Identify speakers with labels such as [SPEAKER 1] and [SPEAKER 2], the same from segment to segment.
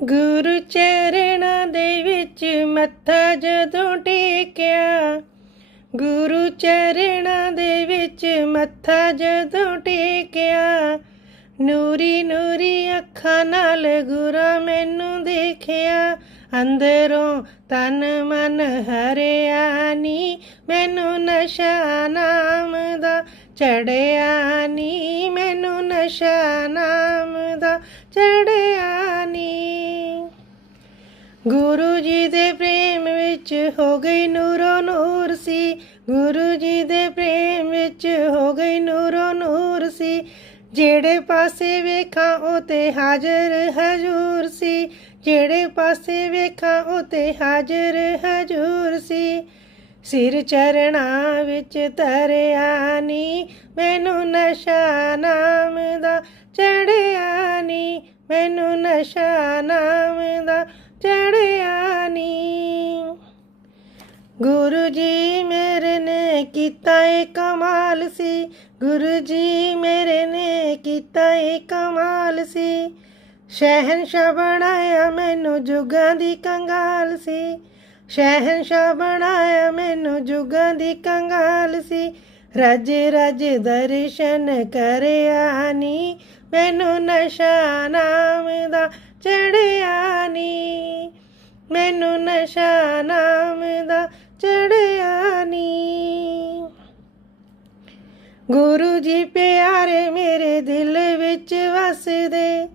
[SPEAKER 1] ਗੁਰੂ ਚਰਣਾ ਦੇ ਵਿੱਚ ਮੱਥਾ ਜਦੋਂ ਟੇਕਿਆ, ਗੁਰੂ ਚਰਣਾ ਦੇ ਵਿੱਚ ਮੱਥਾ ਜਦੋਂ ਟੇਕਿਆ, ਨੂਰੀ ਨੂਰੀ ਅੱਖਾਂ ਨਾਲ ਗੁਰਾ ਮੈਨੂੰ ਦੇਖਿਆ, ਅੰਦਰੋਂ ਤਨ ਮਨ ਹਰਿਆ ਨੀ, ਮੈਨੂੰ ਨਸ਼ਾ ਨਾਮ ਦਾ ਚੜਿਆ ਨੀ। ਗੁਰੂ ਜੀ ਦੇ ਪ੍ਰੇਮ ਵਿੱਚ ਹੋ ਗਈ ਨੂਰੋ ਨੂਰ ਸੀ। ਗੁਰੂ ਜੀ ਦੇ ਪ੍ਰੇਮ ਵਿੱਚ ਹੋ ਗਈ ਨੂਰੋ ਨੂਰ ਸੀ। ਜਿਹੜੇ ਪਾਸੇ ਵੇਖਾਂ ਉਹ ਤੇ ਹਾਜ਼ਰ ਹਜੂਰ ਸੀ। ਜਿਹੜੇ ਪਾਸੇ ਵੇਖਾਂ ਉਹ ਤੇ ਹਾਜ਼ਰ ਹਜੂਰ ਸੀ। ਸਿਰ ਚਰਣਾ ਵਿੱਚ ਤਰਿਆ ਨੀ, ਮੈਨੂੰ ਨਸ਼ਾ ਨਾਮ ਦਾ ਚੜਿਆ ਨੀ, ਮੈਨੂੰ ਨਸ਼ਾ ਨਾਮ ਚੜਿਆ ਨੀ ਗੁਰੂ ਜੀ ਮੇਰੇ ਨੇ ਕੀਤਾ ਏ ਕਮਾਲ ਸੀ। ਗੁਰੂ ਜੀ ਮੇਰੇ ਨੇ ਕੀਤਾ ਏ ਕਮਾਲ ਸੀ। ਸ਼ਹਿਨशाह ਬਣਾਇਆ ਮੈਨੂੰ ਜੁਗਾਂ ਦੀ ਕੰਗਾਲ ਸੀ। ਸ਼ਹਿਨशाह ਬਣਾਇਆ ਮੈਨੂੰ ਜੁਗਾਂ ਦੀ ਕੰਗਾਲ ਸੀ। ਰਾਜੇ ਰਾਜੇ ਦਰਸ਼ਨ ਕਰਿਆ ਨੀ ਮੈਨੂੰ ਨਸ਼ਾ ਨਾਮ ਦਾ ਚੜਿਆ ਨੀ ਗੁਰੂ ਜੀ ਪਿਆਰੇ ਮੇਰੇ ਦਿਲ ਵਿੱਚ ਵਸਦੇ।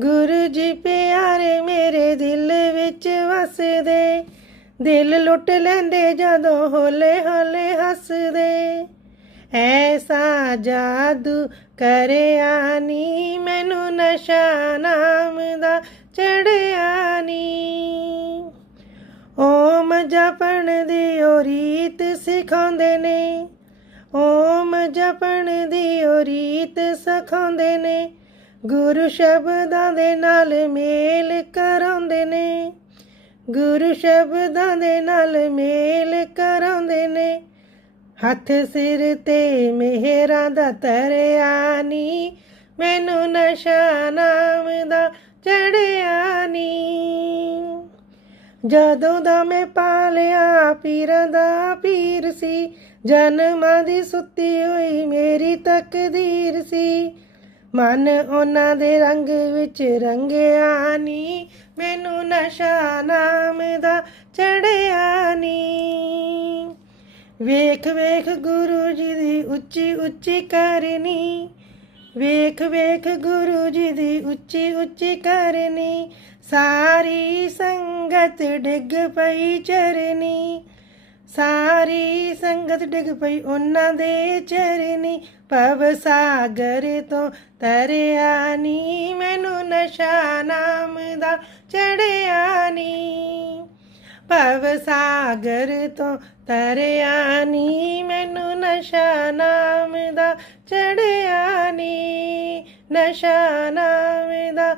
[SPEAKER 1] ਗੁਰੂ ਜੀ ਪਿਆਰੇ ਮੇਰੇ ਦਿਲ ਵਿੱਚ ਵਸਦੇ। ਦਿਲ ਲੁੱਟ ਲੈਂਦੇ ਜਦੋਂ ਹੌਲੇ ਹੌਲੇ ਹੱਸਦੇ। ਐਸਾ ਜਾਦੂ ਕਰਿਆ ਨੀ, ਮੈਨੂੰ ਨਸ਼ਾ ਨਾਮ ਦਾ ਚੜਿਆ ਨੀ। ਓਮ ਜਪਣ ਦੀ ਓ ਰੀਤ ਸਿਖਾਉਂਦੇ ਨੇ। ਓਮ ਜਪਣ ਦੀ ਓ ਰੀਤ ਸਿਖਾਉਂਦੇ ਨੇ, ਗੁਰੂ ਸ਼ਬਦਾਂ ਦੇ ਨਾਲ ਮੇਲ ਕਰਾਉਂਦੇ ਨੇ। ਗੁਰੂ ਸ਼ਬਦਾਂ ਦੇ ਨਾਲ ਮੇਲ ਕਰਾਉਂਦੇ ਨੇ, ਹੱਥ ਸਿਰ ਤੇ ਮਿਹਰਾਂ ਦਾ ਤਰਿਆ ਨੀ, ਮੈਨੂੰ ਨਸ਼ਾ ਨਾਮ ਦਾ ਚੜਿਆ ਨੀ। ਜਦੋਂ ਦਾ ਮੈਂ ਪਾਲਿਆ ਪੀਰਾਂ ਦਾ ਪੀਰ ਸੀ ਜਨਮਾਂ ਦੀ ਸੁੱਤੀ ਹੋਈ ਮੇਰੀ ਤਕਦੀਰ ਸੀ। ਮਨ ਉਹਨਾਂ ਦੇ ਰੰਗ ਵਿੱਚ ਰੰਗਿਆ ਨੀ ਮੈਨੂੰ ਨਸ਼ਾ ਨਾਮ ਦਾ ਚੜਿਆ ਨੀ ਵੇਖ ਵੇਖ ਗੁਰੂ ਜੀ ਦੀ ਉੱਚੀ ਉੱਚੀ ਕਰਨੀ। ਵੇਖ ਵੇਖ ਗੁਰੂ ਜੀ ਦੀ ਉੱਚੀ ਉੱਚੀ ਕਰਨੀ। ਸਾਰੀ ਸੰਗਤ ਡਿੱਗ ਪਈ ਚਰਨੀ। ਸਾਰੀ ਸੰਗਤ ਡਿੱਗ ਪਈ, ਉਹਨਾਂ ਦੇ ਚਰਨੀ ਭਵ ਸਾਗਰ ਤੋਂ ਤਰਿਆ ਨੀ, ਮੈਨੂੰ ਨਸ਼ਾ ਨਾਮ ਦਾ ਚੜਿਆ ਨੀ। ਭਵ ਸਾਗਰ ਤੋਂ ਤਰਿਆ ਨੀ, ਮੈਨੂੰ ਨਸ਼ਾ ਨਾਮ ਦਾ ਚੜਿਆ ਨੀ। ਨਸ਼ਾ ਨਾਮ ਦਾ